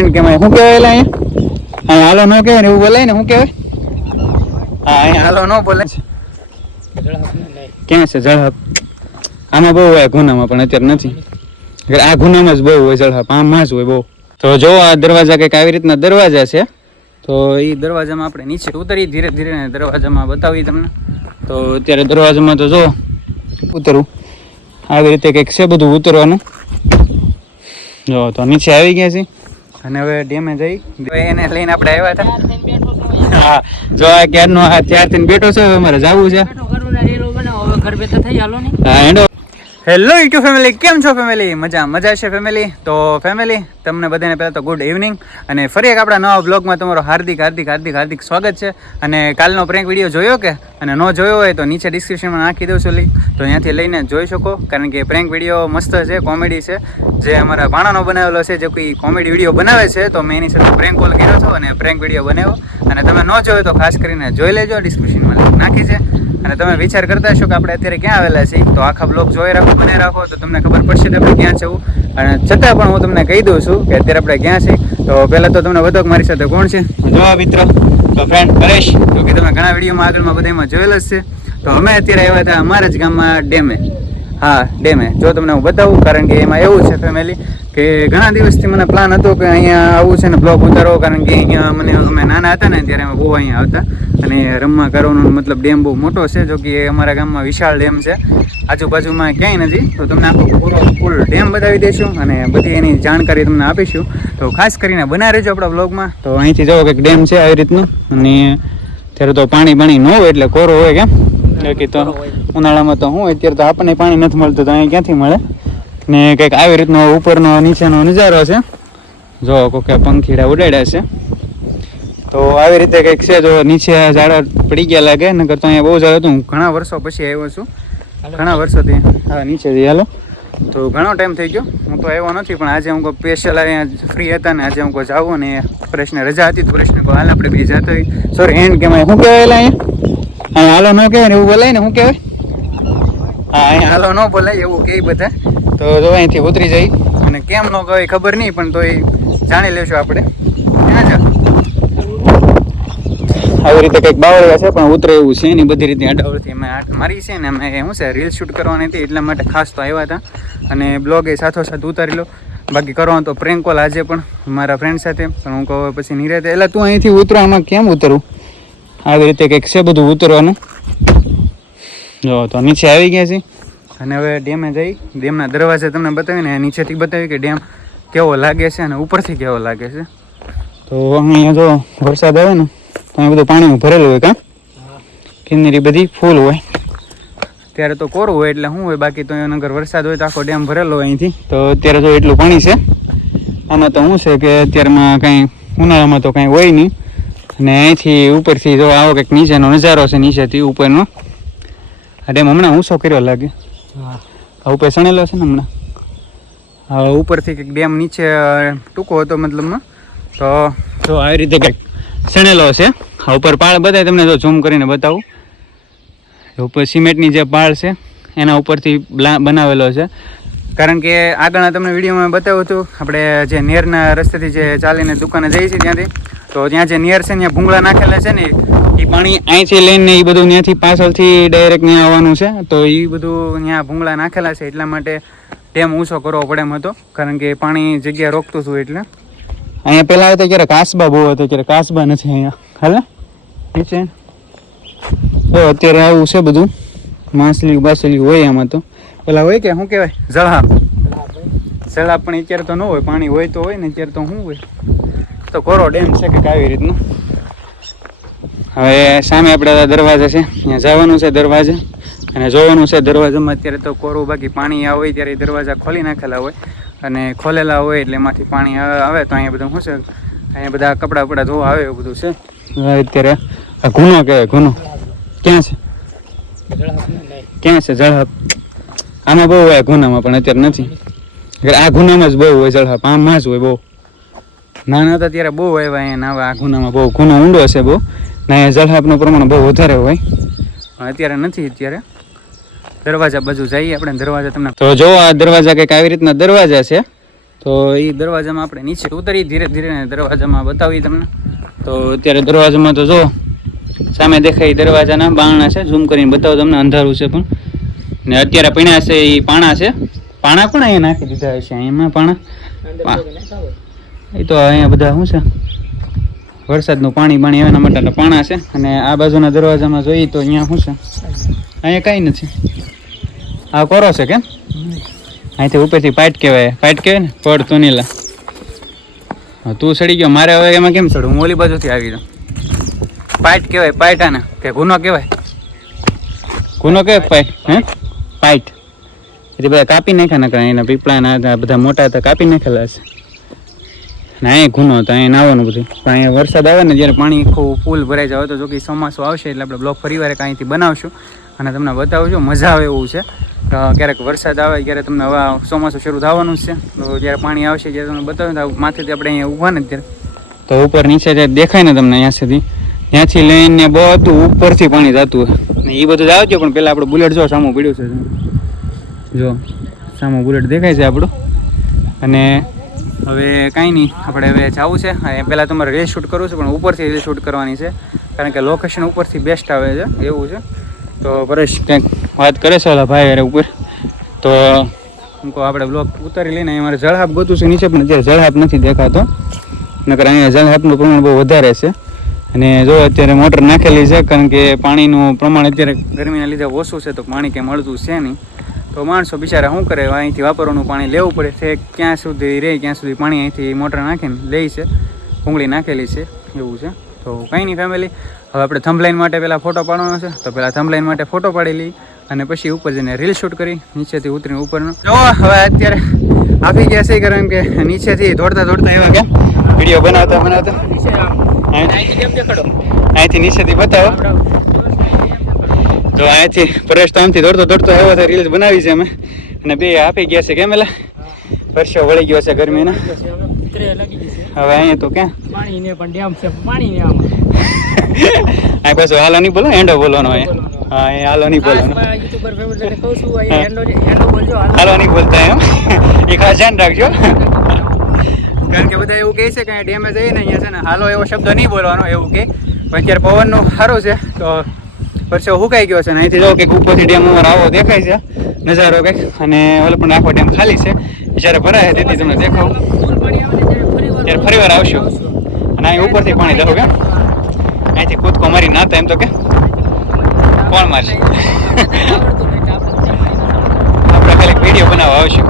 કે શું કહેવાય અહીંયા? અહીંયા હાલો ન કહેવાય ને એવું બોલાય ને, શું કહેવાય? હા, અહીંયા હાલો ન બોલે ક્યાં છે ઝડપ આમાં બહુ હોય ગુનામાં પણ અત્યારે નથી. આ ગુનામાં જ બહુ હોય ઝડપ આમાં જ હોય બહુ. તો જો આ દરવાજા કંઈક આવી રીતના દરવાજા છે, તો એ દરવાજામાં આપણે નીચે ઉતરી ધીરે ધીરે દરવાજામાં બતાવી તમને. તો અત્યારે દરવાજામાં તો જો ઉતરવું આવી રીતે કંઈક છે બધું ઉતરવાનું. જો, તો નીચે આવી ગયા છે અને હવે ડેમે જઈ. એને લઈને આપણે આવ્યા હતા. હા જો આ ક્યારનો આ ત્યારથી બેઠો છે હવે મારે જવું છે. હા હેડો. હેલો યુટ્યુબ ફેમિલી કેમ છો ફેમિલી મજા મજા છે ફેમિલી તો ફેમિલી તમને બધાને પહેલાં તો ગુડ ઇવનિંગ અને ફરી એક આપણા નવા બ્લોગમાં તમારો હાર્દિક હાર્દિક હાર્દિક હાર્દિક સ્વાગત છે. અને કાલનો પ્રેન્ક વીડિયો જોયો કે? અને ન જોયો હોય તો નીચે ડિસ્ક્રિપ્શનમાં નાખી દઉં છું લિંક તો ત્યાંથી લઈને જોઈ શકો, કારણ કે પ્રેન્ક વીડિયો મસ્ત છે કોમેડી છે. જે અમારા ભાણાનો બનાવેલો છે, જે કોઈ કોમેડી વીડિયો બનાવે છે, તો મેં એની સાથે પ્રેન્ક કોલ કર્યો હતો અને પ્રેન્ક વીડિયો બનાવ્યો. અને તમે ન જોયો તો ખાસ કરીને જોઈ લેજો ડિસ્ક્રિપ્શનમાં નાખી છે. અને તમે વિચાર કરતા હશો કે આપણે અત્યારે ક્યાં આવેલા છીએ, તો આખા બ્લોગ જોઈ રાખો બને રાખો, તો તમને ખબર પડશે કે આપણે ક્યાં જવું અને છતાં પણ હું તમને કહી દઉં છું કે અત્યારે આપણે ક્યાં છીએ. તો પહેલાં તો તમને બધો મારી સાથે કોણ છે? જોવા મિત્રો, તો ફ્રેન્ડ પરેશ તો કે તમે ઘણા વિડીયોમાં આગળમાં બધામાં જોયેલ જ છે. તો અમે અત્યારે આવ્યા હતા અમારા જ ગામમાં ડેમે. હા, ડેમે. જો તમને હું બતાવું, કારણ કે એમાં એવું છે ફેમિલી કે ઘણા દિવસથી મને પ્લાન હતો કે અહીંયા આવું છે ને બ્લોગ ઉતારો કારણ કે અહીંયા મને અમે નાના હતા ને ત્યારે અમે બહુ અહીંયા આવતા. અને રમવા કરવાનો મતલબ ડેમ બહુ મોટો છે, જો કે અમારા ગામમાં વિશાળ ડેમ છે. આજુબાજુમાં ક્યાંય નથી. તો તમને આખો પૂરો ફૂલ ડેમ બતાવી દઈશું અને બધી એની જાણકારી તમને આપીશું. તો ખાસ કરીને બના રહેજો આપણા બ્લોગમાં તો અહીંથી જુઓ કંઈક ડેમ છે આવી રીતનું. અને ત્યારે તો પાણી પાણી ન હોય એટલે કોરો હોય કેમ? બાકી તો ઉનાળામાં તો હું અત્યારે તો આપણને પાણી નથી મળતું, તો અહીં ક્યાંથી મળે? ને કંઈક આવી રીતનો ઉપરનો નીચેનો નજારો છે. જો કોકે પંખીડા ઉડાડ્યા છે. તો આવી રીતે કંઈક છે જો નીચે ઝાડા પડી ગયા લાગે નકર તો અહીંયા બહુ ઝાડ હતું. હું ઘણા વર્ષો પછી આવ્યો છું. ઘણા વર્ષોથી હા નીચેથી હાલો. તો ઘણો ટાઈમ થઈ ગયો. હું તો આવ્યો નથી પણ આજે હું સ્પેશિયલ અહીંયા ફ્રી હતા ને આજે હું કોઈ જાવું ને પરેશને રજા હતી તો પરેશને કહું હાલ આપણે બે જતા હોય સોરી એન્ડ કહેવાય શું કહેવાય અહીંયા હાલો ન કહેવાય ને એવું બોલાય ને શું કહેવાય? હા અહીંયા હાલો ન બોલાય એવું કહે બધા. તો જો અહીંથી ઉતરી જઈ. અને કેમ ન કહેવાય, ખબર નહીં, પણ તો એ જાણી લેશું આપણે. આવી રીતે કંઈક બાવળિયા છે, પણ ઉતરે એવું છે નહીં, બધી રીતે અડાવડથી અમે આઠ મારી છે ને અમે શું છે રીલ શૂટ કરવાની હતી, એટલા માટે ખાસ તો આવ્યા હતા. અને બ્લોગ એ સાથોસાથ ઉતારી લો. બાકી કરવાનો તો પ્રેન્ક કોલ આજે પણ મારા ફ્રેન્ડ સાથે, પણ હું કહું પછી નિરાતે. એટલે તું અહીંથી ઉતરો, આમાં કેમ ઉતરું? આવી રીતે કંઈક છે બધું ઉતરવાનું. જો, તો નીચે આવી ગયા છે અને હવે ડેમે જઈ, ડેમના દરવાજે તમને બતાવીને નીચેથી બતાવી કે ડેમ કેવો લાગે છે અને ઉપરથી કેવો લાગે છે. તો અહીંયા જો વરસાદ આવે ને, તો અહીંયા બધું પાણીમાં ભરેલું હોય કાં? કિન્નરી બધી ફૂલ હોય. ત્યારે તો કોરું હોય એટલે શું હોય, બાકી તો એના નગર વરસાદ હોય તો આખો ડેમ ભરેલો હોય અહીંથી. તો અત્યારે જો એટલું પાણી છે. આમાં તો શું છે કે અત્યારમાં કાંઈ ઉનાળામાં તો કાંઈ હોય નહીં. અને અહીંથી ઉપરથી જો આવો કંઈક નીચેનો નજારો છે, નીચેથી ઉપરનો. આ ડેમ હમણાં ઊંચો કર્યો લાગે. આ ઉપર સણેલો છે ને હમણાં? હા, ઉપરથી કંઈક ડેમ નીચે ટૂંકો હતો મતલબમાં. તો જો આવી રીતે કંઈક શણેલો છે. આ ઉપર પાળ બધાય તમને જો ઝૂમ કરીને બતાવું. ઉપર સિમેન્ટની જે પાળ છે, એના ઉપરથી બનાવેલો છે. કારણ કે આગળના તમને વિડીયોમાં બતાવ્યું હતું, આપણે જે નેરના રસ્તેથી જે ચાલીને દુકાને જઈએ છીએ ત્યાંથી, તો ત્યાં જે નેર છે ત્યાં ભૂંગળા નાખેલા છે ને એ પાણી અહીંથી લઈને એ બધું ત્યાંથી પાછળથી ડાયરેક્ટ ત્યાં આવવાનું છે. તો એ બધું ત્યાં ભૂંગળા નાખેલા છે એટલા માટે ડેમ ઊંચો કરવો પડે એમ હતો. કારણ કે પાણી જગ્યા રોકતું હતું એટલે. અહીંયા પહેલાં હતા ક્યારે કાસબા બહુ હતો ત્યારે કાસબા નથી અહીંયા. હાલે? નીચે. તો અત્યારે આવું છે બધું. માછલી બાસલી હોય એમાં તો. પેલા હોય કે શું કહેવાય? જળાપ. જળાપ પણ અત્યારે તો ન હોય. પાણી હોય તો હોય ને અત્યારે તો શું હોય? તો કોરો ડેમ છે કે આવી રીતનું? હવે સામે આપણે દરવાજા છે. ત્યાં જવાનું છે દરવાજા. અને જોવાનું છે દરવાજામાં અત્યારે તો કોરું બાકી પાણી આવે ત્યારે દરવાજા ખોલી નાખેલા હોય. અને ખોલેલા હોય એટલે એમાંથી પાણી આવે આવે તો અહીંયા બધું શું છે? અહીંયા બધા કપડાં બપડા ધોવા આવે એવું બધું છે. અત્યારે આ ગુનો કહેવાય ગુનો ક્યાં છે? ક્યાં છે જળહપ આમાં બહુ હોય ગુનામાં પણ અત્યારે નથી. આ ગુનામાં જ બહુ હોય જળહપ આમાં જ હોય બહુ. નાના હતા ત્યારે બહુ આવ્યા અહીંયા નાવા આ ગુનામાં બહુ. ગુનો ઊંડો છે બહુ. ને ઝડપનું પ્રમાણ બહુ વધારે હોય. પણ અત્યારે નથી અત્યારે. દરવાજા બાજુ જઈએ આપણે દરવાજા તમને તો જો આ દરવાજા કંઈક આવી રીતના દરવાજા છે તો એ દરવાજામાં આપણે નીચે ઉતરી ધીરે ધીરે દરવાજામાં બતાવી તમને. તો અત્યારે દરવાજામાં તો જો સામે દેખાય દરવાજાના બારણા છે ઝૂમ કરીને બતાવો તમને અંધારું છે પણ. ને અત્યારે પીણા છે એ પાણા છે. પાણા પણ અહીંયા નાખી દીધા છે એમાં પાણા? એ તો અહીંયા બધા શું છે? વરસાદનું પાણી પાણી એના માટે પાણા છે અને આ બાજુના દરવાજામાં જોઈએ તો અહીંયા શું છે? અહીંયા કાંઈ નથી. આ કોરો છે કેમ? અહીંથી ઉપરથી પાઇટ કહેવાય. પાઇટ કહેવાય ને? પડ તુનીલા. તું સડી ગયો. મારે હવે એમાં કેમ ચડું હું ઓલી બાજુથી આવી જાઉં. પાઇટ કહેવાય પાઇટ આને કે ગુનો કહેવાય? ગુનો કહેવાય પાઇટ? હે? પાઇટ. એટલે બધા કાપી નાખ્યા નકર, એના પીપળાના બધા મોટા હતા, કાપી નાખેલા છે ને અહીંયા ગુનો હતો, અહીંયા નાવાનું બધું. પણ અહીંયા વરસાદ આવે ને, જ્યારે પાણી આખું ફૂલ ભરાઈ જાય તો જો કે ચોમાસું આવશે એટલે આપણે બ્લોક ફરીવાર અહીંથી બનાવશું અને તમને બતાવજો મજા આવે એવું છે. ક્યારેક વરસાદ આવે ત્યારે તમને હવે ચોમાસું શરૂ થવાનું છે. તો જ્યારે પાણી આવશે, જ્યારે તમને બતાવ્યું તો માથેથી આપણે અહીંયા ઊભા ને ત્યારે. તો ઉપર નીચે જે દેખાય ને તમને અહીંયા સુધી, ત્યાંથી લઈને બધું ઉપરથી પાણી જતું હોય. ને એ બધું જ આવજો, પણ પહેલાં આપણું બુલેટ જો સામું પડ્યું છે. જો, સામું બુલેટ દેખાય છે આપણું. અને હવે કાંઈ નહીં, આપણે હવે જવું છે. પહેલાં તમારે રીલ શૂટ કરવું છે, પણ ઉપરથી રીલ શૂટ કરવાની છે. કારણ કે લોકેશન ઉપરથી બેસ્ટ આવે છે, એવું છે. તો પરેશ, કંઈક વાત કરે છે ઓલા ભાઈ અરે ઉપર? તો હું કહું, આપણે બ્લોક ઉતારી લઈને અહીં મારે જળહાપ ગોતું છે, નીચે પણ અત્યારે જળહાપ નથી દેખાતો. નકર અહીંયા જળહાપનું પ્રમાણ બહુ વધારે છે. અને જો અત્યારે મોટર નાખેલી છે, કારણ કે પાણીનું પ્રમાણ અત્યારે ગરમીના લીધે ઓછું છે, તો પાણી કંઈ મળતું છે નહીં. તો માણસો બિચારા શું કરે? અહીંથી વાપરવાનું પાણી લેવું પડે છે. ક્યાં સુધી રહે ક્યાં સુધી પાણી અહીંથી મોટર નાખીને લે છે. ભૂંગળી નાખેલી છે. એવું છે. તો કંઈ નહીં ફેમિલી હવે આપણે થંભલાઈન માટે પહેલાં ફોટો પાડવાનો છે. તો પહેલાં થંભલાઈન માટે ફોટો પાડી લઈ અને પછી ઉપર જઈને રીલ શૂટ કરી નીચેથી ઉતરીને ઉપરનો. જો હવે અત્યારે આપી ગયા છે કારણ કે નીચેથી દોડતા દોડતા એવા કે વીડિયો બનાવતા બનાવતા. અહીંથી નીચેથી બતાવો. તો અહીંયાથી પરેશ તો આમથી દોડતો દોડતો આવ્યો તો રીલ્સ બનાવી છે અમે. અને બે આપી ગયા છે કેમ એલા પરસો વળી ગયો છે ગરમીના. હવે અહીંયા તો ક્યાં? પાણીને પણ ડેમ છે પાણીને આમ અહીં પાછું હાલો નહીં બોલો એન્ડો બોલવાનો અહીંયા હા, અહીંયા હાલો નહીં બોલવાનો. છું હાલો. નહીં બોલતા એમ. એ ખાસ ધ્યાન રાખજો. કારણ કે બધા એવું કહે છે કે ડેમેજ આવી જઈને અહીંયા છે ને હાલો એવો શબ્દ નહીં બોલવાનો, એવું કે પણ અત્યારે પવનનું સારું છે, તો પરસો હુકાઈ ગયો છે અહીંથી જો કંઈક ઉપરથી ડેમ અમારો આવો દેખાય છે, નજારો કંઈક. અને ઓલો પણ આખો ડેમ ખાલી છે. જ્યારે ભરાય તેથી તમને દેખાવું. ત્યારે ફરી વાર આવશો. અને અહીં ઉપરથી પાણી જવું કે? અહીંથી કૂદકો મારી નાતા એમ તો કે? કોણ મારશે? આપણે ખાલી વીડિયો બનાવવા આવશું.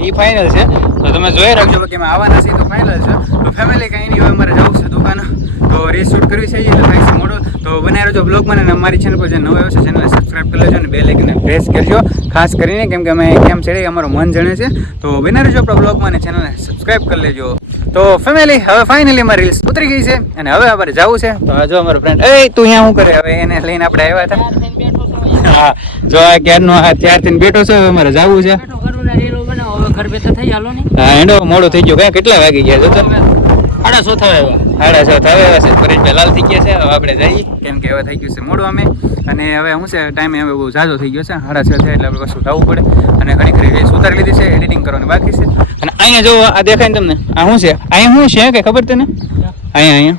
એ ફાઇનલ છે. તો તમે જોઈ રાખજો. કે અમે આવવાના છીએ તો ફાઇનલ છે. તો ફેમિલી કંઈ નહીં હોય મારે જવું છે દુકાન. તો રીલ શૂટ કરવી છે એટલે થાય છે મોડો. તો બનાવી બ્લોગ મને અને અમારી ચેનલ પર જે નવો આવ્યો છે ચેનલ સબસ્ક્રાઈબ કરી લેજો અને બે લાઇકને પ્રેસ કરજો. ખાસ કરીને કેમ કે અમે કેમ છે અમારું મન જણે છે. તો બનાવી રહેજો આપણા બ્લોગમાં અને ચેનલને સબસ્ક્રાઈબ કરી લેજો. તો ફેમિલી હવે ફાઇનલી મારી રીલ્સ ઉતરી ગઈ છે અને હવે અમારે જવું છે. તો જો અમારો ફ્રેન્ડ એ તું અહીંયા શું કરે? હવે એને લઈને આપણે આવ્યા હતા. હા જો આ ક્યારનો આ ત્યારથી બેઠો છે હવે મારે જવું છે. હા એનો મોડો થઈ ગયો. કેટલા વાગી ગયા જો તો સાડા સો થવા આવ્યા સાડા છ થવા આવ્યા છે. પરેશભાઈ લાલ થઈ ગયા છે. હવે આપણે જઈએ. કેમ કે હવે થઈ ગયું છે મોડું અમે અને હવે શું છે ટાઈમ હવે બહુ ઝાઝો થઈ ગયો છે. સાડા છ છે એટલે આપણે કશું થવું પડે. અને ઘણી ખરી રેસ ઉતારી લીધી છે. એડિટિંગ કરવાની બાકી છે. અને અહીંયા જો આ દેખાય ને તમને? આ શું છે? અહીંયા શું છે? કે ખબર તને? અહીંયા અહીંયા.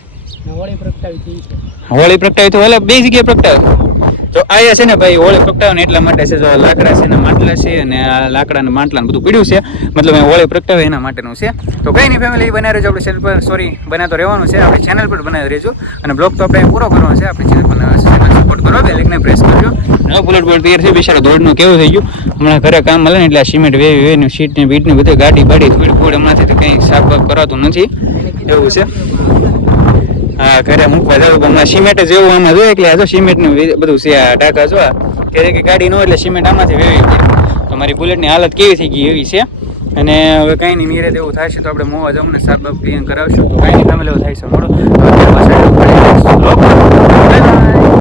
હોળી પ્રગટાવી હોળી પ્રગટાવી તો એટલે બે જગ્યાએ પ્રગટાવે. તો આયા છે ને ભાઈ હોળી પ્રગટાવે એટલા માટે છે, જો લાકડા છે ને માટલા છે અને આ લાકડાના માટલા બધું પીડ્યું છે. મતલબ હોળી પ્રગટાવે એના માટેનું છે. તો કઈ નહીં ફેમિલી બનાવી રહેજો આપણી ચેનલ પર. સોરી બનાવતો રહેવાનું છે. આપણી ચેનલ પર બનાવી રહેજો. અને બ્લોગ તો આપણે પૂરો કરવાનો છે. આપણી ચેનલ પર સપોર્ટ કરો બે લેકને પ્રેસ કરજો. નવો બુલેટ બોર્ડ તૈયાર છે. બિચારો દોડનું કેવું થઈ ગયું? હમણાં ઘરે કામ મળે ને એટલે સિમેન્ટ વેવી, વેવીને સીટ ને બીટ ને બધી ગાડી બાડી ધૂળ ફૂડ હમણાંથી તો કંઈ સાફ કરાતું નથી. એવું છે. હા, ઘરે મૂકવા જાવ હમણાં સિમેન્ટ જેવું આમાં જોઈએ એટલે જો સિમેન્ટ બધું છે, આ ટાંકા જો, આ. કે કે ગાડી નો એટલે સિમેન્ટ આમાંથી વેવી પડે તો મારી બુલેટની હાલત કેવી થઈ ગઈ એવી છે. અને હવે કાંઈ નહીં મીરે એવું થાય છે તો આપણે મોવા જવું ને સાબ ક્લિયર કરાવશું. તો કાંઈ નહીં, તમે એવું થાય છે મોડું